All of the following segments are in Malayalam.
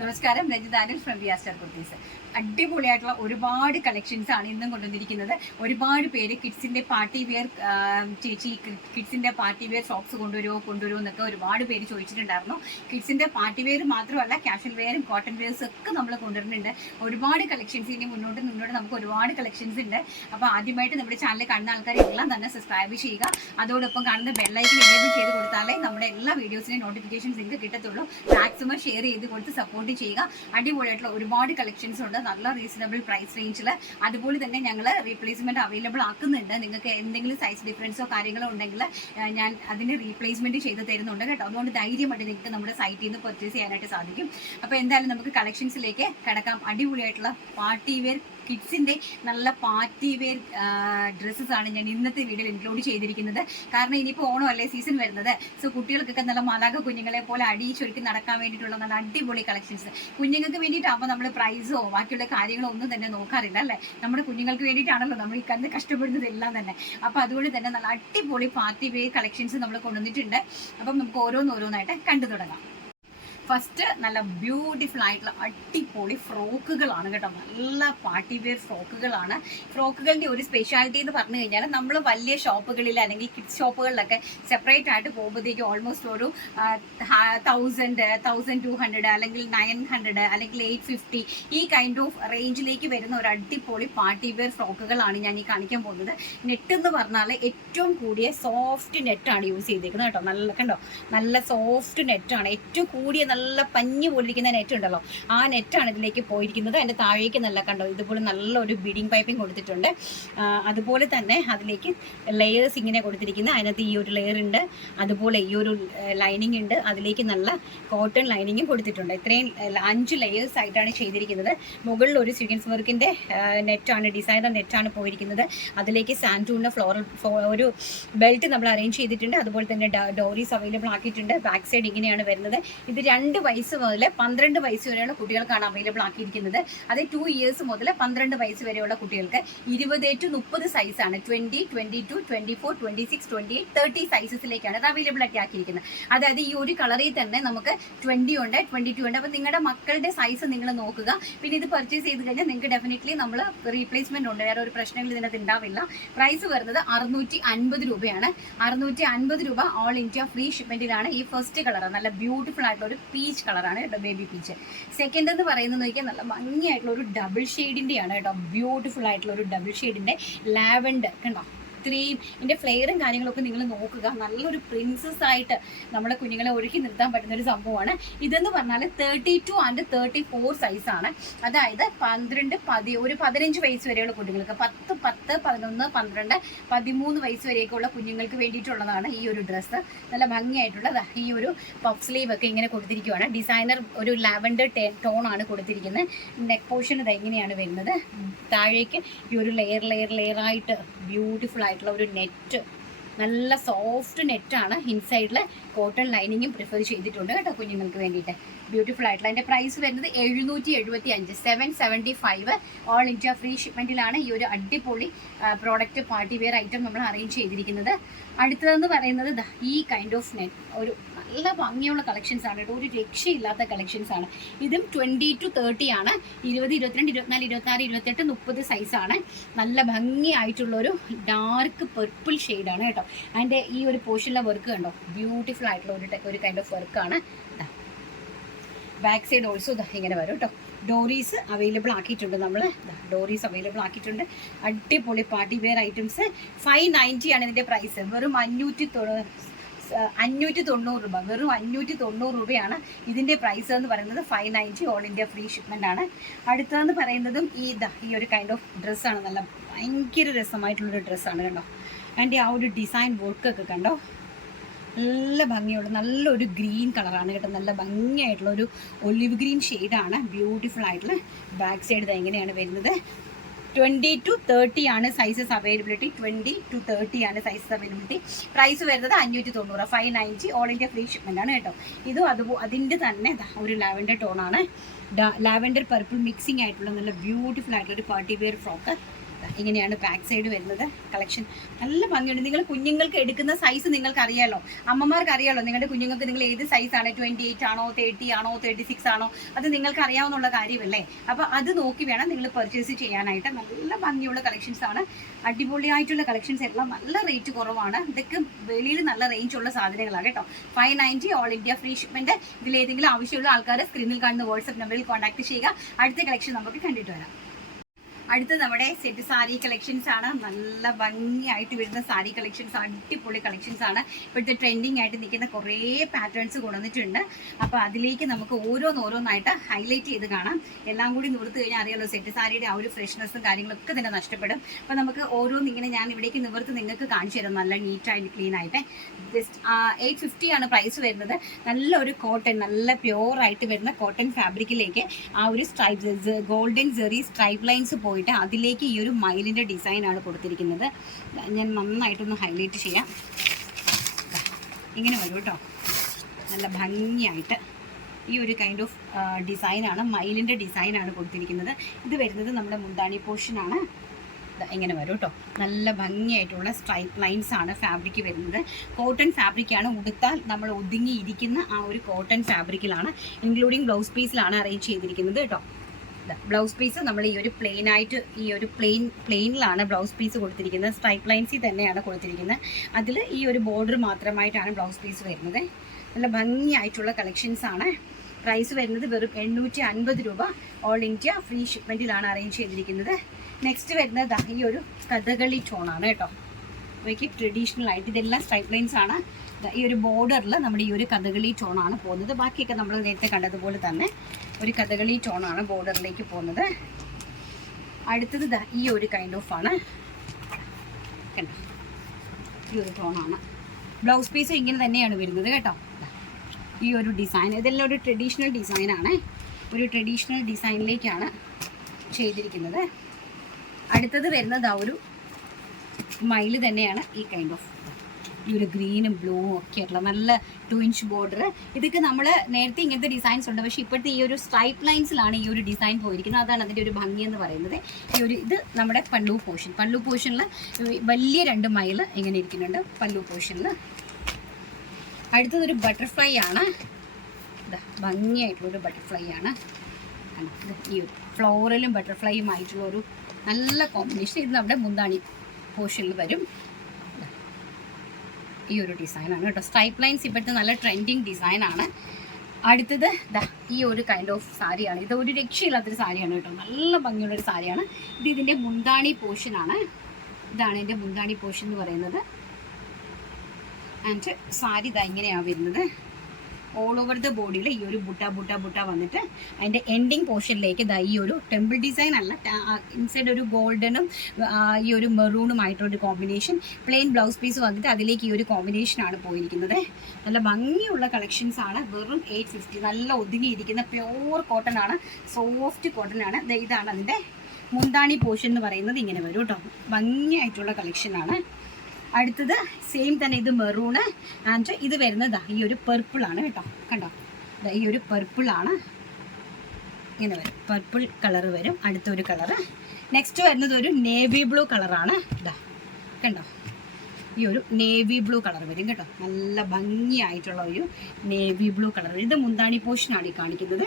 നമസ്കാരം. രജിതാനിൽ ഫ്രം ബി ആസ്റ്റർ കുർത്തീസ് അടിപൊളിയായിട്ടുള്ള ഒരുപാട് കളക്ഷൻസ് ആണ് ഇന്നും കൊണ്ടുവന്നിരിക്കുന്നത്. ഒരുപാട് പേര് കിഡ്സിന്റെ പാർട്ടി വെയർ ചേച്ചി കിഡ്സിന്റെ പാർട്ടി വെയർ ഷോപ്സ് കൊണ്ടുവരുമോ കൊണ്ടുവരുമോ എന്നൊക്കെ ഒരുപാട് പേര് ചോദിച്ചിട്ടുണ്ടായിരുന്നു. കിഡ്സിന്റെ പാർട്ടി വെയർ മാത്രമല്ല കാഷ്വൽ വെയറും കോട്ടൺ വെയർസ് ഒക്കെ നമ്മൾ കൊണ്ടുവരുന്നുണ്ട്. ഒരുപാട് കളക്ഷൻസ് ഇനി മുന്നോട്ട് മുന്നോട്ട് നമുക്ക് ഒരുപാട് കളക്ഷൻസ് ഉണ്ട്. അപ്പോൾ ആദ്യമായിട്ട് നമ്മുടെ ചാനൽ കാണുന്ന ആൾക്കാരെ എല്ലാം തന്നെ സബ്സ്ക്രൈബ് ചെയ്യുക. അതോടൊപ്പം കാണുന്ന ബെല്ലൈക്കൻ എനേബിൾ ചെയ്ത് കൊടുത്താലേ നമ്മുടെ എല്ലാ വീഡിയോസിനും നോട്ടിഫിക്കേഷൻസ് നിങ്ങൾക്ക് കിട്ടത്തുള്ളൂ. മാക്സിമം ഷെയർ ചെയ്ത് കൊടുത്ത് സപ്പോർട്ട് ചെയ്യുക. അടിപൊളിയായിട്ടുള്ള ഒരുപാട് കളക്ഷൻസ് ഉണ്ട്. നല്ല റീസണബിൾ പ്രൈസ് റേഞ്ചിൽ അതുപോലെ തന്നെ ഞങ്ങൾ റീപ്ലേസ്മെന്റ് അവൈലബിൾ ആക്കുന്നുണ്ട്. നിങ്ങൾക്ക് എന്തെങ്കിലും സൈസ് ഡിഫറൻസോ കാര്യങ്ങളോ ഉണ്ടെങ്കിൽ ഞാൻ അതിന് റീപ്ലേസ്മെന്റ് ചെയ്ത് തരുന്നുണ്ട് കേട്ടോ. അതുകൊണ്ട് ധൈര്യമായിട്ട് നിങ്ങൾക്ക് നമ്മുടെ സൈറ്റിൽ നിന്ന് പർച്ചേസ് ചെയ്യാനായിട്ട് സാധിക്കും. അപ്പോൾ എന്തായാലും നമുക്ക് കളക്ഷൻസിലേക്ക് കിടക്കാം. അടിപൊളിയായിട്ടുള്ള പാർട്ടി വെയർ കിഡ്സിന്റെ നല്ല പാർട്ടി വെയർ ഡ്രസ്സസ് ആണ് ഞാൻ ഇന്നത്തെ വീഡിയോയിൽ ഇൻക്ലൂഡ് ചെയ്തിരിക്കുന്നത്. കാരണം ഇനിയിപ്പോൾ ഓണം അല്ലേ സീസൺ വരുന്നത്. സോ കുട്ടികൾക്കൊക്കെ നല്ല മാതാക കുഞ്ഞുങ്ങളെ പോലെ അടിയിച്ചൊരുക്കി നടക്കാൻ വേണ്ടിയിട്ടുള്ള നല്ല അടിപൊളി കളക്ഷൻസ് കുഞ്ഞുങ്ങൾക്ക് വേണ്ടിയിട്ടാകുമ്പോൾ നമ്മൾ പ്രൈസോ ബാക്കിയുള്ള കാര്യങ്ങളോ ഒന്നും തന്നെ നോക്കാറില്ല അല്ലേ? നമ്മുടെ കുഞ്ഞുങ്ങൾക്ക് വേണ്ടിയിട്ടാണല്ലോ നമ്മൾ ഈ കന്ന് കഷ്ടപ്പെടുന്നത് എല്ലാം തന്നെ. അപ്പോൾ അതുകൊണ്ട് തന്നെ നല്ല അടിപൊളി പാർട്ടി വെയർ കളക്ഷൻസ് നമ്മൾ കൊണ്ടുവന്നിട്ടുണ്ട്. അപ്പം നമുക്ക് ഓരോന്നോരോന്നായിട്ട് കണ്ടു തുടങ്ങാം. ഫസ്റ്റ് നല്ല ബ്യൂട്ടിഫുൾ ആയിട്ടുള്ള അടിപൊളി ഫ്രോക്കുകളാണ് കേട്ടോ. നല്ല പാർട്ടി വെയർ ഫ്രോക്കുകളാണ്. ഫ്രോക്കുകളുടെ ഒരു സ്പെഷ്യാലിറ്റി എന്ന് പറഞ്ഞു കഴിഞ്ഞാൽ നമ്മൾ വലിയ ഷോപ്പുകളിൽ അല്ലെങ്കിൽ കിഡ്സ് ഷോപ്പുകളിലൊക്കെ സെപ്പറേറ്റ് ആയിട്ട് പോകുമ്പോഴത്തേക്ക് ഓൾമോസ്റ്റ് ഒരു തൗസൻഡ് തൗസൻഡ് ടു ഹൺഡ്രഡ് അല്ലെങ്കിൽ നയൻ ഹൺഡ്രഡ് അല്ലെങ്കിൽ എയ്റ്റ് ഫിഫ്റ്റി ഈ കൈൻഡ് ഓഫ് റേഞ്ചിലേക്ക് വരുന്ന ഒരു അടിപൊളി പാർട്ടി വെയർ ഫ്രോക്കുകളാണ് ഞാൻ ഈ കാണിക്കാൻ പോകുന്നത്. നെറ്റ് എന്ന് പറഞ്ഞാൽ ഏറ്റവും കൂടിയ സോഫ്റ്റ് നെറ്റാണ് യൂസ് ചെയ്തിരിക്കുന്നത് കേട്ടോ. നല്ല കണ്ടോ? നല്ല സോഫ്റ്റ് നെറ്റാണ് ഏറ്റവും കൂടിയ നല്ല പഞ്ഞു പോലിരിക്കുന്ന നെറ്റ് ഉണ്ടല്ലോ. ആ നെറ്റാണ് ഇതിലേക്ക് പോയിരിക്കുന്നത്. അതിന്റെ താഴേക്ക് നല്ല കണ്ടോ ഇതുപോലെ നല്ലൊരു ബീഡിങ് പൈപ്പിംഗ് കൊടുത്തിട്ടുണ്ട്. അതുപോലെ തന്നെ അതിലേക്ക് ലെയേഴ്സ് ഇങ്ങനെ കൊടുത്തിരിക്കുന്നത് അതിനകത്ത് ഈ ഒരു ലെയർ ഉണ്ട്. അതുപോലെ ഈ ഒരു ലൈനിങ് ഉണ്ട്. അതിലേക്ക് നല്ല കോട്ടൺ ലൈനിങ്ങും കൊടുത്തിട്ടുണ്ട്. ഇത്രയും അഞ്ച് ലെയേഴ്സ് ആയിട്ടാണ് ചെയ്തിരിക്കുന്നത്. മുകളിൽ ഒരു സ്വീക്കൻസ് വർക്കിന്റെ നെറ്റാണ് ഡിസൈനർ നെറ്റാണ് പോയിരിക്കുന്നത്. അതിലേക്ക് സാന്റൂണിന്റെ ഫ്ലോറൽ ഒരു ബെൽറ്റ് നമ്മൾ അറേഞ്ച് ചെയ്തിട്ടുണ്ട്. അതുപോലെ തന്നെ ഡോറീസ് അവൈലബിൾ ആക്കിയിട്ടുണ്ട്. ബാക്ക് സൈഡ് ഇങ്ങനെയാണ് വരുന്നത്. ഇത് രണ്ട് വയസ്സ് മുതൽ പന്ത്രണ്ട് വയസ്സ് വരെയുള്ള കുട്ടികൾക്കാണ് അവൈലബിൾ ആക്കിയിരിക്കുന്നത്. അത് ടു ഇയേഴ്സ് മുതൽ പന്ത്രണ്ട് വയസ്സ് വരെയുള്ള കുട്ടികൾക്ക് ഇരുപത് ടു മുപ്പത് സൈസാണ് twenty twenty two twenty four twenty six twenty eight thirty സൈസസിലേക്കാണ് അത് അവൈലബിൾ ആക്കി ആക്കിയിരിക്കുന്നത്. അതായത് ഈ ഒരു കളറിൽ തന്നെ നമുക്ക് ട്വന്റി ഉണ്ട് ട്വന്റി ടു ഉണ്ട്. അപ്പോൾ നിങ്ങളുടെ മക്കളുടെ സൈസ് നിങ്ങൾ നോക്കുക. പിന്നെ ഇത് പർച്ചേസ് ചെയ്ത് കഴിഞ്ഞാൽ നിങ്ങൾക്ക് ഡെഫിനറ്റ്ലി നമ്മൾ റീപ്ലേസ്മെന്റ് ഉണ്ട്. വേറെ ഒരു പ്രശ്നങ്ങൾ ഇതിനകത്ത് ഉണ്ടാവില്ല പ്രൈസ് വരുന്നത് അറുന്നൂറ്റി അൻപത് രൂപയാണ്. അറുന്നൂറ്റി അൻപത് രൂപ ഓൾ ഇന്ത്യ ഫ്രീ ഷിപ്മെന്റിലാണ് ഈ ഫസ്റ്റ് കളർ നല്ല ബ്യൂട്ടിഫുൾ ആയിട്ടുള്ള ഒരു പീച്ച് കളറാണ് കേട്ടോ ബേബി പീച്ച് സെക്കൻഡ് എന്ന് പറയുന്നത് നോക്കിയാൽ നല്ല ഭംഗിയായിട്ടുള്ള ഒരു ഡബിൾ ഷെയ്ഡിന്റെയാണ് കേട്ടോ ബ്യൂട്ടിഫുൾ ആയിട്ടുള്ള ഒരു ഡബിൾ ഷെയ്ഡിന്റെ ലാവൻഡർ കണ്ടോ? ഇത്രയും ഇതിന്റെ ഫ്ലെയറും കാര്യങ്ങളൊക്കെ നിങ്ങൾ നോക്കുക. നല്ലൊരു പ്രിൻസസ് ആയിട്ട് നമ്മുടെ കുഞ്ഞുങ്ങളെ ഒഴുക്കി നിർത്താൻ പറ്റുന്ന ഒരു സംഭവമാണ്. ഇതെന്ന് പറഞ്ഞാൽ thirty two and thirty four സൈസാണ് അതായത് പന്ത്രണ്ട് പതി ഒരു പതിനഞ്ച് വയസ്സ് വരെയുള്ള കുട്ടികൾക്ക് പത്ത് പത്ത് പതിനൊന്ന് പന്ത്രണ്ട് പതിമൂന്ന് വയസ്സ് വരെയൊക്കെയുള്ള കുഞ്ഞുങ്ങൾക്ക് വേണ്ടിയിട്ടുള്ളതാണ് ഈ ഒരു ഡ്രസ്സ് നല്ല ഭംഗിയായിട്ടുള്ളത് ഈ ഒരു പഫ് സ്ലീവ് ഒക്കെ ഇങ്ങനെ കൊടുത്തിരിക്കുകയാണ് ഡിസൈനർ ഒരു ലാവൻഡർ ടോൺ ആണ് കൊടുത്തിരിക്കുന്നത്. നെക്ക് പോർഷൻ ഇത് എങ്ങനെയാണ് വരുന്നത്. താഴേക്ക് ഈ ഒരു ലെയർ ലെയർ ലെയർ ആയിട്ട് ബ്യൂട്ടിഫുൾ ആയിട്ടുള്ള ഒരു നെറ്റ് നല്ല സോഫ്റ്റ് നെറ്റാണ് ഇൻസൈഡിൽ കോട്ടൺ ലൈനിങ്ങും പ്രിഫർ ചെയ്തിട്ടുണ്ട് കേട്ടോ കുഞ്ഞുങ്ങൾക്ക് വേണ്ടിയിട്ട്. ബ്യൂട്ടിഫുൾ ആയിട്ടുള്ള. അതിന്റെ പ്രൈസ് വരുന്നത് എഴുന്നൂറ്റി എഴുപത്തി അഞ്ച് seven seventy five all India free ഷിപ്മെന്റിലാണ് ഈ ഒരു അടിപൊളി പ്രോഡക്റ്റ് പാർട്ടി വെയർ ഐറ്റം നമ്മൾ അറേഞ്ച് ചെയ്തിരിക്കുന്നത്. അടുത്തതെന്ന് പറയുന്നത് ഈ കൈൻഡ് ഓഫ് നെറ്റ് ഒരു നല്ല ഭംഗിയുള്ള കളക്ഷൻസ് ആണ് കേട്ടോ. ഒരു രക്ഷയില്ലാത്ത കളക്ഷൻസ് ആണ്. ഇതും ട്വന്റി ടു തേർട്ടി ആണ്. ഇരുപത് ഇരുപത്തിരണ്ട് ഇരുപത്തിനാല് ഇരുപത്താറ് ഇരുപത്തെട്ട് മുപ്പത് സൈസാണ് നല്ല ഭംഗിയായിട്ടുള്ളൊരു ഡാർക്ക് പെർപ്പിൾ ഷെയ്ഡാണ് കേട്ടോ. അതിന്റെ ഈ ഒരു പോർഷനിലെ വർക്ക് കണ്ടോ? ബ്യൂട്ടിഫുൾ ആയിട്ടുള്ള ഒരു ഒരു കൈൻഡ് ഓഫ് വർക്കാണ് ബാക്ക് സൈഡ് ഓൾസോ ഇങ്ങനെ വരും കേട്ടോ. ഡോറീസ് അവൈലബിൾ ആക്കിയിട്ടുണ്ട് നമ്മൾ ഡോറീസ് അവൈലബിൾ ആക്കിയിട്ടുണ്ട്. അടിപൊളി party wear items five ninety ആണ് ഇതിന്റെ പ്രൈസ് വെറും അഞ്ഞൂറ്റി അഞ്ഞൂറ്റി തൊണ്ണൂറ് രൂപ. വെറും അഞ്ഞൂറ്റി തൊണ്ണൂറ് രൂപയാണ് ഇതിന്റെ പ്രൈസ് എന്ന് പറയുന്നത്. Five ninety all India free shipment ആണ്. അടുത്തതെന്ന് പറയുന്നതും ഈ ഈ ഒരു കൈൻഡ് ഓഫ് ഡ്രസ്സാണ് നല്ല ഭയങ്കര രസമായിട്ടുള്ളൊരു ഡ്രസ്സാണ് കണ്ടോ. അതിന്റെ ആ ഒരു ഡിസൈൻ വർക്കൊക്കെ കണ്ടോ. നല്ല ഭംഗിയുള്ള നല്ലൊരു ഗ്രീൻ കളറാണ് കേട്ടോ. നല്ല ഭംഗിയായിട്ടുള്ള ഒരു ഒലിവ് ഗ്രീൻ ഷെയ്ഡാണ്. ബ്യൂട്ടിഫുൾ ആയിട്ടുള്ള ബാക്ക് സൈഡ് എങ്ങനെയാണ് വരുന്നത്. ട്വന്റി ടു തേർട്ടി ആണ് sizes availability twenty to thirty ആണ് സൈസസ് അവൈലബിലിറ്റി പ്രൈസ് വരുന്നത് അഞ്ഞൂറ്റി തൊണ്ണൂറ്. Five ninety all India free shipment ആണ് കേട്ടോ. ഇതും അത് അതിന്റെ തന്നെ ഒരു ലാവൻഡർ ടോണാണ് ലാവൻഡർ പർപ്പിൾ മിക്സിംഗ് ആയിട്ടുള്ള നല്ല ബ്യൂട്ടിഫുൾ ആയിട്ടുള്ള ഒരു പാർട്ടി വെയർ ഫ്രോക്ക് ഇങ്ങനെയാണ് ബാക്ക് സൈഡ് വരുന്നത്. കളക്ഷൻ നല്ല ഭംഗിയുണ്ട്. നിങ്ങൾ കുഞ്ഞുങ്ങൾക്ക് എടുക്കുന്ന സൈസ് നിങ്ങൾക്ക് അറിയാലോ അമ്മമാർക്ക് അറിയാലോ നിങ്ങളുടെ കുഞ്ഞുങ്ങൾക്ക് നിങ്ങൾ ഏത് സൈസാണ് ട്വന്റി എയ്റ്റ് ആണോ? തേർട്ടി ആണോ? തേർട്ടി സിക്സ് ആണോ? അത് നിങ്ങൾക്ക് അറിയാവുന്നുള്ള കാര്യമല്ലേ? അപ്പോൾ അത് നോക്കി വേണം നിങ്ങൾ പർച്ചേസ് ചെയ്യാനായിട്ട്. നല്ല ഭംഗിയുള്ള കളക്ഷൻസ് ആണ്. അടിപൊളിയായിട്ടുള്ള കളക്ഷൻസ് എല്ലാം നല്ല റേറ്റ് കുറവാണ്. ഇതൊക്കെ വെളിയിൽ നല്ല റേഞ്ച് ഉള്ള സാധനങ്ങളാണ് കേട്ടോ. Five ninety all India free shipment ഇതിൽ ഏതെങ്കിലും ആവശ്യമുള്ള ആൾക്കാർ സ്ക്രീനിൽ കാണുന്ന വാട്സ്ആപ്പ് നമ്പറിൽ കോൺടാക്ട് ചെയ്യുക. അടുത്ത കളക്ഷൻ നമുക്ക് കണ്ടിട്ട് വരാം. അടുത്ത നമ്മുടെ സെറ്റ് സാരി കളക്ഷൻസ് ആണ്. നല്ല ഭംഗിയായിട്ട് വരുന്ന സാരി കളക്ഷൻസ് അടിപൊളി കളക്ഷൻസ് ആണ്. ഇപ്പോഴത്തെ ട്രെൻഡിങ് ആയിട്ട് നിൽക്കുന്ന കുറേ പാറ്റേൺസ് കൊണ്ടുവന്നിട്ടുണ്ട്. അപ്പോൾ അതിലേക്ക് നമുക്ക് ഓരോന്നോരോന്നായിട്ട് ഹൈലൈറ്റ് ചെയ്ത് കാണാം. എല്ലാം കൂടി നിവർത്ത് കഴിഞ്ഞാൽ അറിയാലോ സെറ്റ് സാരിയുടെ ആ ഒരു ഫ്രഷ്നെസ്സും കാര്യങ്ങളൊക്കെ തന്നെ നഷ്ടപ്പെടും. അപ്പോൾ നമുക്ക് ഓരോന്ന് ഇങ്ങനെ ഞാൻ ഇവിടേക്ക് നിവർത്ത് നിങ്ങൾക്ക് കാണിച്ചു തരാം. നല്ല നീറ്റായിട്ട് ക്ലീൻ ആയിട്ട്. ജസ്റ്റ് എയ്റ്റ് ഫിഫ്റ്റി ആണ് പ്രൈസ് വരുന്നത്. നല്ല ഒരു കോട്ടൺ നല്ല പ്യുവർ ആയിട്ട് വരുന്ന കോട്ടൺ ഫാബ്രിക്കിലേക്ക് ആ ഒരു stripe golden Jerry stripe lines പോയിട്ട് അതിലേക്ക് ഈ ഒരു മയിലിന്റെ ഡിസൈനാണ് കൊടുത്തിരിക്കുന്നത്. ഞാൻ നന്നായിട്ടൊന്ന് ഹൈലൈറ്റ് ചെയ്യാം. ഇങ്ങനെ വരും കേട്ടോ നല്ല ഭംഗിയായിട്ട് ഈ ഒരു കൈൻഡ് ഓഫ് ഡിസൈനാണ് മയിലിന്റെ ഡിസൈനാണ് കൊടുത്തിരിക്കുന്നത്. ഇത് വരുന്നത് നമ്മുടെ മുന്താണി പോർഷനാണ് ഇങ്ങനെ വരും കേട്ടോ നല്ല ഭംഗിയായിട്ടുള്ള സ്ട്രൈപ്പ് ലൈൻസ് ആണ് ഫാബ്രിക് വരുന്നത്. കോട്ടൺ ഫാബ്രിക്കാണ് ഉടുത്താൽ നമ്മൾ ഒതുങ്ങിയിരിക്കുന്ന ആ ഒരു കോട്ടൺ ഫാബ്രിക്കിലാണ് ഇൻക്ലൂഡിങ് ബ്ലൗസ് പീസിലാണ് അറേഞ്ച് ചെയ്തിരിക്കുന്നത് കേട്ടോ ബ്ലൗസ് പീസ് നമ്മൾ ഈ ഒരു പ്ലെയിൻ ആയിട്ട് ഈ ഒരു പ്ലെയിൻ പ്ലെയിനിലാണ് ബ്ലൗസ് പീസ് കൊടുത്തിരിക്കുന്നത്. സ്ട്രൈപ്പ് ലൈൻസിൽ തന്നെയാണ് കൊടുത്തിരിക്കുന്നത്. അതിൽ ഈ ഒരു ബോർഡർ മാത്രമായിട്ടാണ് ബ്ലൗസ് പീസ് വരുന്നത്. നല്ല ഭംഗിയായിട്ടുള്ള കളക്ഷൻസ് ആണ്. പ്രൈസ് വരുന്നത് വെറും എണ്ണൂറ്റി അൻപത് രൂപ. ഓൾ ഇന്ത്യ ഫ്രീ ഷിപ്മെന്റിലാണ് അറേഞ്ച് ചെയ്തിരിക്കുന്നത്. നെക്സ്റ്റ് വരുന്നത് ഈ ഒരു കഥകളി ടോണാണ് കേട്ടോ. ഇവയ്ക്ക് ട്രഡീഷണൽ ആയിട്ട് ഇതെല്ലാം സ്ട്രൈപ്പ് ലൈൻസ് ആണ്. ഈ ഒരു ബോർഡറിൽ നമ്മുടെ ഈ ഒരു കഥകളി ടോണാണ് പോകുന്നത്. ബാക്കിയൊക്കെ നമ്മൾ നേരത്തെ കണ്ടതുപോലെ തന്നെ ഒരു കഥകളി ടോണാണ് ബോർഡറിലേക്ക് പോകുന്നത്. അടുത്തത് ഈ ഒരു കൈൻഡ് ഓഫ് ആണ്. കണ്ടോ? ഈ ഒരു ടോണാണ്. ബ്ലൗസ് പീസ് ഇങ്ങനെ തന്നെയാണ് വരുന്നത് കേട്ടോ. ഈ ഒരു ഡിസൈൻ ഇതെല്ലാം ഒരു ട്രഡീഷണൽ ഡിസൈനാണ് ഒരു ട്രഡീഷണൽ ഡിസൈനിലേക്കാണ് ചെയ്തിരിക്കുന്നത്. അടുത്തത് വരുന്നത് ആ ഒരു മയിൽ തന്നെയാണ് ഈ കൈൻഡ് ഓഫ് ഈ ഒരു ഗ്രീനും ബ്ലൂവും ഒക്കെ ആയിട്ടുള്ള നല്ല ടു ഇഞ്ച് ബോർഡർ ഇതൊക്കെ നമ്മൾ നേരത്തെ ഇങ്ങനത്തെ ഡിസൈൻസ് ഉണ്ട്. പക്ഷേ ഇപ്പോഴത്തെ ഈ ഒരു സ്ട്രൈപ്പ് ലൈൻസിലാണ് ഈ ഒരു ഡിസൈൻ പോയിരിക്കുന്നത്. അതാണ് അതിന്റെ ഒരു ഭംഗി എന്ന് പറയുന്നത്. ഈ ഒരു ഇത് നമ്മുടെ പല്ലു പോർഷൻ പല്ലു പോർഷനിൽ വലിയ രണ്ട് മൈൽ ഇങ്ങനെ ഇരിക്കുന്നുണ്ട്. പല്ലു പോർഷനിൽ അടുത്തതൊരു ബട്ടർഫ്ലൈ ആണ്. ഭംഗിയായിട്ടുള്ളൊരു ബട്ടർഫ്ലൈ ആണ്? ഈ ഫ്ലോറലും ബട്ടർഫ്ലൈയും ആയിട്ടുള്ള ഒരു നല്ല കോമ്പിനേഷൻ ഇത് നമ്മുടെ മുന്താണി പോർഷനിൽ വരും. ഈ ഒരു ഡിസൈനാണ് കേട്ടോ. സ്ട്രൈപ്പ് ലൈൻസ് ഇപ്പോഴത്തെ നല്ല ട്രെൻഡിങ് ഡിസൈനാണ് അടുത്തത് ഈ ഒരു കൈൻഡ് ഓഫ് സാരിയാണ്. ഇത് ഒരു രക്ഷയില്ലാത്തൊരു സാരിയാണ് കേട്ടോ. നല്ല ഭംഗിയുള്ളൊരു സാരിയാണ്. ഇത് ഇതിന്റെ മുന്താണി പോർഷനാണ് ഇതാണ് എന്റെ മുന്താണി പോർഷൻ എന്ന് പറയുന്നത്. ആൻഡ് സാരി ഇതാ ഇങ്ങനെയാണ് വരുന്നത്. ഓൾ ഓവർ ദ ബോഡിയിൽ ഈ ഒരു ബുട്ട ബുട്ട ബുട്ട വന്നിട്ട് അതിന്റെ എൻഡിങ് പോർഷനിലേക്ക് ദാ ഈ ഒരു ടെമ്പിൾ ഡിസൈൻ അല്ല ഇൻസൈഡ് ഒരു ഗോൾഡനും ഈ ഒരു മെറൂണും ആയിട്ടൊരു കോമ്പിനേഷൻ പ്ലെയിൻ ബ്ലൗസ് പീസ് വന്നിട്ട് അതിലേക്ക് ഈ ഒരു കോമ്പിനേഷനാണ് പോയിരിക്കുന്നത്. നല്ല ഭംഗിയുള്ള കളക്ഷൻസ് ആണ്. വെറും എയ്റ്റ് ഫിഫ്റ്റി നല്ല ഒതുങ്ങിയിരിക്കുന്ന പ്യോർ കോട്ടൺ ആണ്. സോഫ്റ്റ് കോട്ടൺ ആണ്. ഇതാണ് അതിന്റെ മുന്താണി പോർഷൻ എന്ന് പറയുന്നത്. ഇങ്ങനെ വരും കേട്ടോ ഭംഗിയായിട്ടുള്ള കളക്ഷനാണ് അടുത്തത് സെയിം തന്നെ ഇത് മെറൂണ് ആൻഡ് ഇത് വരുന്നത് ഈ ഒരു പെർപ്പിൾ ആണ് കേട്ടോ. കണ്ടോ? ഈ ഒരു പെർപ്പിൾ ആണ്. ഇങ്ങനെ വരും. പർപ്പിൾ കളർ വരും. അടുത്തൊരു കളറ് നെക്സ്റ്റ് വരുന്നത് ഒരു നേവി ബ്ലൂ കളറാണ് ഇതാ കണ്ടോ? ഈ ഒരു നേവി ബ്ലൂ കളർ വരും കേട്ടോ. നല്ല ഭംഗിയായിട്ടുള്ള ഒരു നേവി ബ്ലൂ കളർ ഇത് മുന്താണി പോർഷനാണ് ഈ കാണിക്കുന്നത്.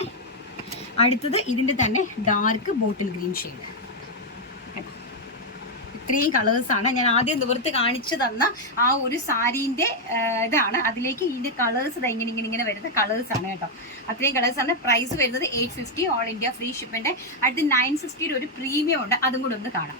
അടുത്തത് ഇതിന്റെ തന്നെ ഡാർക്ക് ബോട്ടിൽ ഗ്രീൻ ഷെയ്ഡ് ഇത്രയും കളേഴ്സാണ് ഞാൻ ആദ്യം നിവർത്ത് കാണിച്ചു തന്ന ആ ഒരു സാരീന്റെ ഇതാണ്. അതിലേക്ക് ഇതിന്റെ കളേഴ്സ് ഇങ്ങനെ ഇങ്ങനെ ഇങ്ങനെ വരുന്ന കളേഴ്സ് ആണ് കേട്ടോ. അത്രയും കളേഴ്സ് ആണ്. പ്രൈസ് വരുന്നത് eight fifty all India free ഷിപ്പിന്റെ അടുത്ത് നയൻ സിക്സ്റ്റിയുടെ ഒരു പ്രീമിയം ഉണ്ട്. അതും കൂടെ ഒന്ന് കാണാം.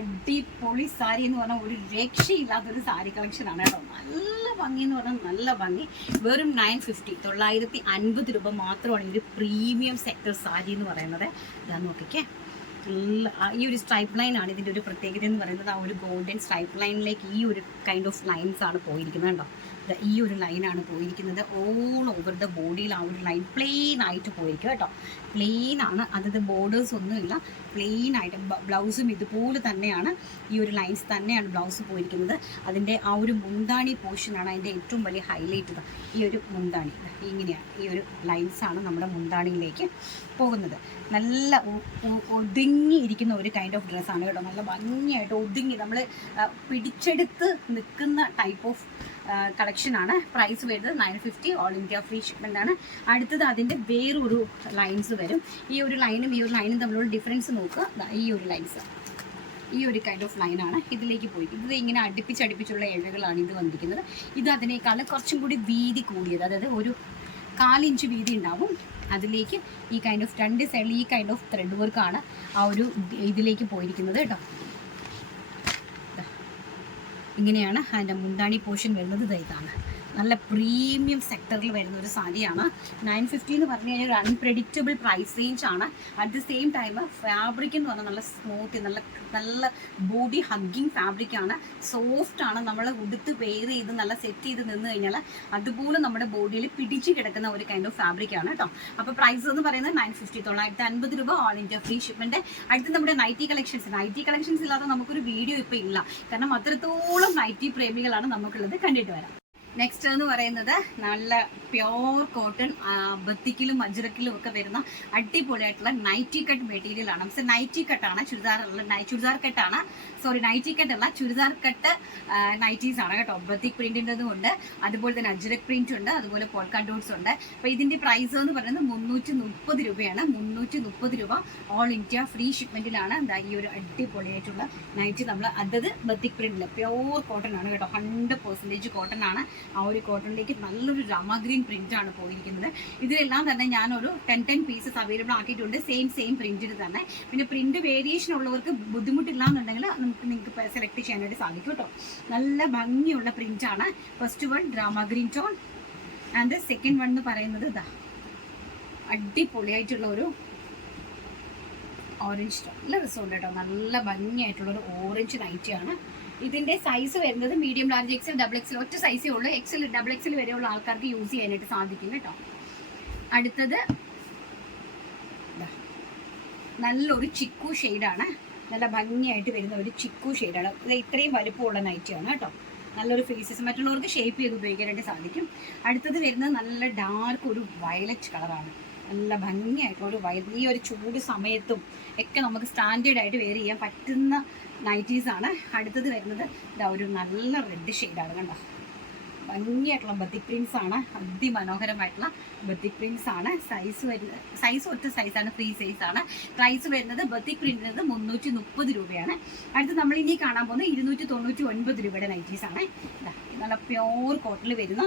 അടിപൊളി സാരി എന്ന് പറഞ്ഞാൽ ഒരു രക്ഷയില്ലാത്തൊരു സാരി കളക്ഷൻ ആണ് കേട്ടോ. നല്ല ഭംഗി എന്ന് പറഞ്ഞാൽ നല്ല ഭംഗി. വെറും നയൻ ഫിഫ്റ്റി തൊള്ളായിരത്തി അൻപത് രൂപ മാത്രമാണ് ഒരു പ്രീമിയം സെക്ടർ സാരി എന്ന് പറയുന്നത്. ഇതാ നോക്കിക്കേ. നല്ല ഈ ഒരു സ്ട്രൈപ്പ് ലൈൻ ആണ് ഇതിന്റെ ഒരു പ്രത്യേകത എന്ന് പറയുന്നത്. ആ ഒരു ഗോൾഡൻ സ്ട്രൈപ്പ് ലൈനിലേക്ക് ഈ ഒരു കൈൻഡ് ഓഫ് ലൈൻസ് ആണ് പോയിരിക്കുന്നത് കേട്ടോ. ഈ ഒരു ലൈനാണ് പോയിരിക്കുന്നത്. ഓൾ ഓവർ ദ ബോഡിയിൽ ആ ഒരു ലൈൻ പ്ലെയിൻ ആയിട്ട് പോയിരിക്കും കേട്ടോ. പ്ലെയിൻ ആണ്. അതത് ബോർഡേഴ്സ് ഒന്നുമില്ല പ്ലെയിൻ ആയിട്ട് ബ്ലൗസും ഇതുപോലെ തന്നെയാണ് ഈ ഒരു ലൈൻസ് തന്നെയാണ് ബ്ലൗസ് പോയിരിക്കുന്നത്. അതിന്റെ ആ ഒരു മുന്താണി പോർഷനാണ് അതിന്റെ ഏറ്റവും വലിയ ഹൈലൈറ്റ് ഈ ഒരു മുന്താണി. ഇങ്ങനെയാണ് ഈ ഒരു ലൈൻസാണ് നമ്മുടെ മുന്താണിയിലേക്ക് പോകുന്നത്. നല്ല ഒതുങ്ങിയിരിക്കുന്ന ഒരു കൈൻഡ് ഓഫ് ഡ്രസ്സാണ് കേട്ടോ. നല്ല ഭംഗിയായിട്ട് ഒതുങ്ങി നമ്മൾ പിടിച്ചെടുത്ത് നിൽക്കുന്ന ടൈപ്പ് ഓഫ് കളക്ഷനാണ് പ്രൈസ് വരുന്നത് nine fifty all India free shipment ആണ്. അടുത്തത് അതിന്റെ വേറൊരു ലൈൻസ് വരും. ഈ ഒരു ലൈനും ഈ ഒരു ലൈനും തമ്മിലുള്ള ഡിഫറൻസ് നോക്കുക. ഈ ഒരു ലൈൻസ് ഈ ഒരു കൈൻഡ് ഓഫ് ലൈനാണ് ഇതിലേക്ക് പോയി ഇത് ഇങ്ങനെ അടുപ്പിച്ചടുപ്പിച്ചുള്ള ഇഴകളാണ് ഇത് വന്നിരിക്കുന്നത്. ഇത് അതിനേക്കാൾ കുറച്ചും കൂടി വീതി കൂടിയത്. അതായത് ഒരു കാലിഞ്ച് വീതി ഉണ്ടാവും. അതിലേക്ക് ഈ കൈൻഡ് ഓഫ് രണ്ട് സൈഡിൽ ഈ കൈൻഡ് ഓഫ് ത്രെഡ് വർക്കാണ് ആ ഒരു ഇതിലേക്ക് പോയിരിക്കുന്നത് കേട്ടോ. ഇങ്ങനെയാണ് അതിന്റെ മുന്താണി പോർഷൻ വരുന്നത് ഇതാണ്. നല്ല പ്രീമിയം സെക്ടറിൽ വരുന്ന ഒരു സാരിയാണ്. നയൻ ഫിഫ്റ്റി എന്ന് പറഞ്ഞു കഴിഞ്ഞാൽ ഒരു അൺപ്രഡിക്റ്റബിൾ പ്രൈസ് റേഞ്ച് ആണ്. At the same time fabric എന്ന് പറഞ്ഞാൽ നല്ല സ്മൂത്ത് നല്ല നല്ല ബോഡി ഹഗ്ഗിങ് ഫാബ്രിക് ആണ്. സോഫ്റ്റ് ആണ്. നമ്മൾ ഉടുത്ത് വെയർ ചെയ്ത് നല്ല സെറ്റ് ചെയ്ത് നിന്ന് കഴിഞ്ഞാൽ അതുപോലെ നമ്മുടെ ബോഡിയിൽ പിടിച്ചു കിടക്കുന്ന ഒരു കൈൻഡ് ഓഫ് ഫാബ്രിക് ആണ് കേട്ടോ അപ്പോൾ പ്രൈസ് എന്ന് പറയുന്നത് നയൻ ഫിഫ്റ്റി തൊള്ളായിരത്തി അൻപത് രൂപ ഓൾ ഇന്ത്യ ഫ്രീ ഷിപ്മെന്റ് അടുത്ത് നമ്മുടെ നൈറ്റി കളക്ഷൻസ് നൈറ്റി കളക്ഷൻസ് ഇല്ലാതെ നമുക്കൊരു വീഡിയോ ഇപ്പോൾ ഇല്ല. കാരണം അത്രത്തോളം നൈറ്റി പ്രേമികളാണ് നമുക്കുള്ളത് കണ്ടിട്ട് വരാം. നെക്സ്റ്റ് എന്ന് പറയുന്നത് നല്ല പ്യോർ കോട്ടൺ ബത്തിക്കിലും മജ്രക്കിലും ഒക്കെ വരുന്ന അടിപൊളിയായിട്ടുള്ള നൈറ്റി കട്ട് മെറ്റീരിയൽ ആണ്. മീൻസ് നൈറ്റി കട്ടാണ് ചുരിദാർ ചുരിദാർ കട്ടാണ് സോറി നൈറ്റി കട്ട് അല്ല ചുരിദാർ കട്ട് നൈറ്റീസ് ആണ് കേട്ടോ. ബത്തിക് പ്രിന്റിന്റെതും ഉണ്ട്. അതുപോലെ തന്നെ അജ്രക് പ്രിന്റ് ഉണ്ട്. അതുപോലെ പോൾക്കാ ഡോട്ട്സ് ഉണ്ട്. അപ്പോൾ ഇതിന്റെ പ്രൈസ് എന്ന് പറയുന്നത് മുന്നൂറ്റി മുപ്പത് രൂപയാണ്. മുന്നൂറ്റി മുപ്പത് രൂപ ഓൾ ഇന്ത്യ ഫ്രീ ഷിപ്മെന്റിലാണ് എന്താ ഈ ഒരു അടിപൊളിയായിട്ടുള്ള നൈറ്റ് നമ്മൾ അതത് ബത്തിക് പ്രിന്റിൽ പ്യോർ കോട്ടൺ ആണ് കേട്ടോ. ഹൺഡ്രഡ് പെർസെന്റേജ് കോട്ടൺ ആണ്. ആ ഒരു കോട്ടണിലേക്ക് നല്ലൊരു രമ ഗ്രീൻ പ്രിന്റ് ആണ് പോയിരിക്കുന്നത്. ഇതിലെല്ലാം തന്നെ ഞാനൊരു ടെൻ ടെൻ പീസസ് അവൈലബിൾ ആക്കിയിട്ടുണ്ട്. സെയിം സെയിം പ്രിന്റിന് തന്നെ. പിന്നെ പ്രിന്റ് വേരിയേഷൻ ഉള്ളവർക്ക് ബുദ്ധിമുട്ടില്ല എന്നുണ്ടെങ്കിൽ നമുക്ക് നിങ്ങൾക്ക് സെലക്ട് ചെയ്യാനായിട്ട് സാധിക്കും കേട്ടോ. നല്ല ഭംഗിയുള്ള പ്രിന്റ് ആണ്. First one drama green tone and second one എന്ന് പറയുന്നത് ഇതാ അടിപൊളിയായിട്ടുള്ള ഒരു ഓറഞ്ച് ടോൺ നല്ല രസമുണ്ട് കേട്ടോ. നല്ല ഭംഗിയായിട്ടുള്ള ഒരു ഓറഞ്ച് നൈറ്റിയാണ് ഇതിന്റെ സൈസ് വരുന്നത് medium large XL double XL ഒറ്റ സൈസേ ഉള്ളൂ. എക്സൽ ഡബിൾ എക്സൽ വരെയുള്ള ആൾക്കാർക്ക് യൂസ് ചെയ്യാനായിട്ട് സാധിക്കും കേട്ടോ അടുത്തത്. നല്ലൊരു ചിക്കു ഷെയ്ഡാണ് നല്ല ഭംഗിയായിട്ട് വരുന്ന ഒരു ചിക്കു ഷെയ്ഡാണ് ഇത് ഇത്രയും വലുപ്പമുള്ള നൈറ്റിയാണ് കേട്ടോ നല്ലൊരു ഫേസസ് മറ്റുള്ളവർക്ക് ഷേപ്പ് ചെയ്ത് ഉപയോഗിക്കാനായിട്ട് സാധിക്കും. അടുത്തത് വരുന്നത് നല്ല ഡാർക്ക് ഒരു വയലറ്റ് കളറാണ് നല്ല ഭംഗിയായിട്ടുള്ള ഒരു വയ ഈ ഒരു ചൂട് സമയത്തും ഒക്കെ നമുക്ക് സ്റ്റാൻഡേർഡായിട്ട് വെയർ ചെയ്യാൻ പറ്റുന്ന നൈറ്റീസ് ആണ്. അടുത്തത് വരുന്നത് ഇതാ ഒരു നല്ല റെഡ് ഷെയ്ഡാണ് കണ്ടോ. ഭംഗിയായിട്ടുള്ള ബത്തിക് പ്രിൻസ് ആണ്. അതിമനോഹരമായിട്ടുള്ള ബത്തിക് പ്രിൻസ് ആണ്. സൈസ് വരുന്നത് സൈസ് ഒറ്റ സൈസാണ് ഫ്രീ സൈസ് ആണ്. പ്രൈസ് വരുന്നത് ബത്തിക് പ്രിന്റിനത് മുന്നൂറ്റി മുപ്പത് രൂപയാണ്. അടുത്ത് നമ്മൾ ഇനി കാണാൻ പോകുന്നത് ഇരുന്നൂറ്റി തൊണ്ണൂറ്റി ഒൻപത് രൂപയുടെ നൈറ്റീസ് ആണ്. നല്ല പ്യോർ കോട്ടണിൽ വരുന്ന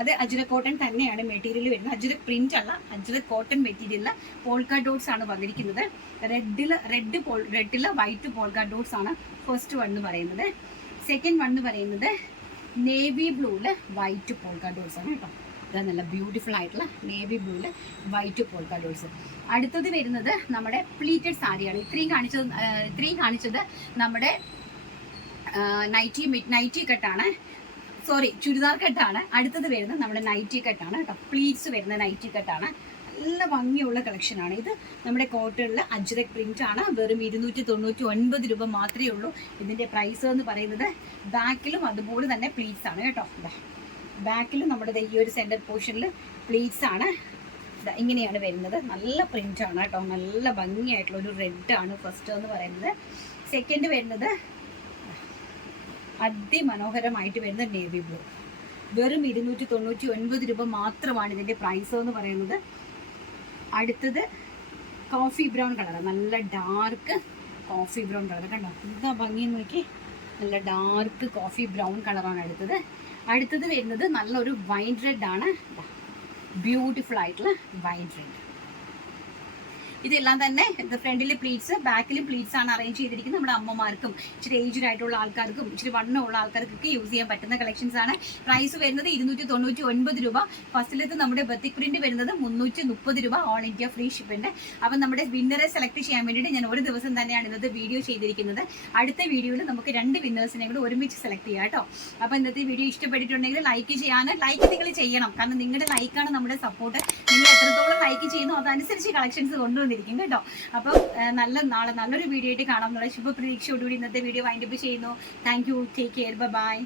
അത് അജുര കോട്ടൺ തന്നെയാണ് മെറ്റീരിയൽ വരുന്നത്. അജുര പ്രിന്റ് അല്ല അജുര കോട്ടൺ മെറ്റീരിയലിൽ പോൾക്ക ഡോട്ട്സ് ആണ് വന്നിരിക്കുന്നത്. റെഡിൽ റെഡ് പോൾ റെഡിൽ വൈറ്റ് പോൾക്ക ഡോട്ട്സ് ആണ് ഫസ്റ്റ് വൺ എന്ന് പറയുന്നത്. സെക്കൻഡ് വൺ എന്ന് പറയുന്നത് നേവി ബ്ലൂൽ വൈറ്റ് പോൾക്ക ഡോട്ട്സ് ആണ് കേട്ടോ. ഇതാ നല്ല ബ്യൂട്ടിഫുൾ ആയിട്ടുള്ള നേവി ബ്ലൂൽ വൈറ്റ് പോൾക്ക ഡോട്ട്സ് അടുത്തത് വരുന്നത് നമ്മുടെ പ്ലീറ്റഡ് സാരിയാണ് ഇത്രയും കാണിച്ചത് ഇത്രയും കാണിച്ചത് നമ്മുടെ നൈറ്റി മിഡ് നൈറ്റി കട്ടാണ് സോറി ചുരിദാർ കട്ടാണ്. അടുത്തത് വരുന്നത് നമ്മുടെ നൈറ്റി കട്ടാണ് കേട്ടോ. പ്ലീറ്റ്സ് വരുന്ന നൈറ്റി കട്ടാണ്. നല്ല ഭംഗിയുള്ള കളക്ഷനാണ് ഇത് നമ്മുടെ കോട്ടണിൽ അജ്രക് പ്രിന്റ് ആണ്. വെറും ഇരുന്നൂറ്റി തൊണ്ണൂറ്റി ഒൻപത് രൂപ മാത്രമേ ഉള്ളൂ. ഇതിന്റെ പ്രൈസ് എന്ന് പറയുന്നത് ബാക്കിലും അതുപോലെ തന്നെ പ്ലീറ്റ്സ് ആണ് കേട്ടോ. ബാക്കിലും നമ്മുടെ ഈ ഒരു സെന്റർ പോർഷനിൽ പ്ലീറ്റ്സ് ആണ്. ഇങ്ങനെയാണ് വരുന്നത്. നല്ല പ്രിന്റ് ആണ് കേട്ടോ. നല്ല ഭംഗിയായിട്ടുള്ള ഒരു റെഡ് ആണ് ഫസ്റ്റ് എന്ന് പറയുന്നത്. സെക്കൻഡ് വരുന്നത് അതിമനോഹരമായിട്ട് വരുന്ന നേവി ബ്ലൂ. വെറും ഇരുന്നൂറ്റി തൊണ്ണൂറ്റി ഒൻപത് രൂപ മാത്രമാണ് ഇതിന്റെ പ്രൈസ് എന്ന് പറയുന്നത്. അടുത്തത് കോഫി ബ്രൗൺ കളർ നല്ല ഡാർക്ക് കോഫി ബ്രൗൺ കളർ കണ്ടോ? എന്താ ഭംഗി നോക്കി നല്ല ഡാർക്ക് കോഫി ബ്രൗൺ കളറാണ് അടുത്തത്. അടുത്തത് വരുന്നത് നല്ലൊരു വൈൻ റെഡ് ആണ്. ബ്യൂട്ടിഫുൾ ആയിട്ടുള്ള വൈൻ റെഡ് ഇതെല്ലാം തന്നെ ഫ്രണ്ടിൽ പ്ലീറ്റ്സ് ബാക്കിലും പ്ലീറ്റ്സ് ആണ് അറേഞ്ച് ചെയ്തിരിക്കുന്നത് നമ്മുടെ അമ്മമാർക്കും ഇച്ചിരി ഏജ്ഡ് ആയിട്ടുള്ള ആൾക്കാർക്കും ഇച്ചിരി വണ്ണമുള്ള ആൾക്കാർക്കൊക്കെ യൂസ് ചെയ്യാൻ പറ്റുന്ന കളക്ഷൻസ് ആണ്. പ്രൈസ് വരുന്നത് ഇരുന്നൂറ്റി തൊണ്ണൂറ്റി ഒൻപത് രൂപ ഫസ്റ്റിലത്തെ നമ്മുടെ ബത്തിക് പ്രിന്റ് വരുന്നത് മുന്നൂറ്റി മുപ്പത് രൂപ. ഓൾ ഇന്ത്യ ഫ്രീ ഷിപ്പിന്റെ അപ്പം നമ്മുടെ വിന്നറെ സെലക്ട് ചെയ്യാൻ വേണ്ടിയിട്ട് ഞാൻ ഒരു ദിവസം തന്നെയാണ് ഇന്നത്തെ വീഡിയോ ചെയ്തിരിക്കുന്നത്. അടുത്ത വീഡിയോയിൽ നമുക്ക് രണ്ട് വിന്നേഴ്സിനെ കൂടെ ഒരുമിച്ച് സെലക്ട് ചെയ്യാം കേട്ടോ. അപ്പം ഇന്നത്തെ വീഡിയോ ഇഷ്ടപ്പെട്ടിട്ടുണ്ടെങ്കിൽ ലൈക്ക് ചെയ്യാൻ ലൈക്ക് നിങ്ങൾ ചെയ്യണം. കാരണം നിങ്ങളുടെ ലൈക്കാണ് നമ്മുടെ സപ്പോർട്ട് നിങ്ങൾ എത്രത്തോളം ലൈക്ക് ചെയ്യുന്നു അതനുസരിച്ച് കളക്ഷൻസ് കൊണ്ടുവന്നിരിക്കും കേട്ടോ. അപ്പം നല്ല നാളെ നല്ലൊരു വീഡിയോ ആയിട്ട് കാണാം. എന്നുള്ള ശുഭപ്രതീക്ഷയോടുകൂടി ഇന്നത്തെ വീഡിയോ വൈൻഡപ്പ് ചെയ്യുന്നു. Thank you take care bye